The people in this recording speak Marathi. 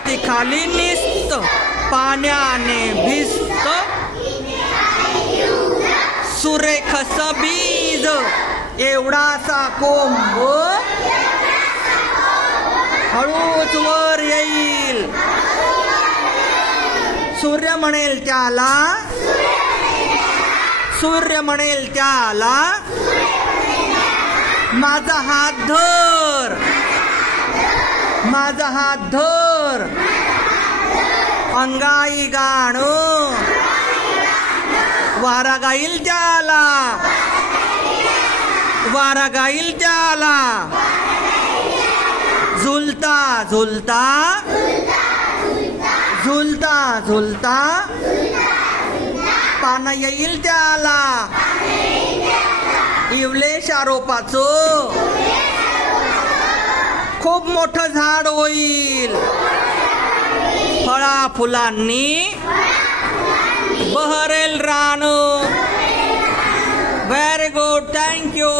छाती खाली निस्त पाण्याने भिजत सुरेख बीज एवढासा कोंब हळूच वर येईल सूर्य म्हणेल त्याला सूर्य म्हणेल त्याला माझा हात धर माझा हात धर अंगाई गाणं वारा गाईल त्याला वारा गाईल त्याला झुलता झुलता झुलता झुलता पानं येईल त्याला इवलेशा रोपाचं खूप मोठं झाड होईल फळा फुलांनी बहरेल रान. Very good, thank you.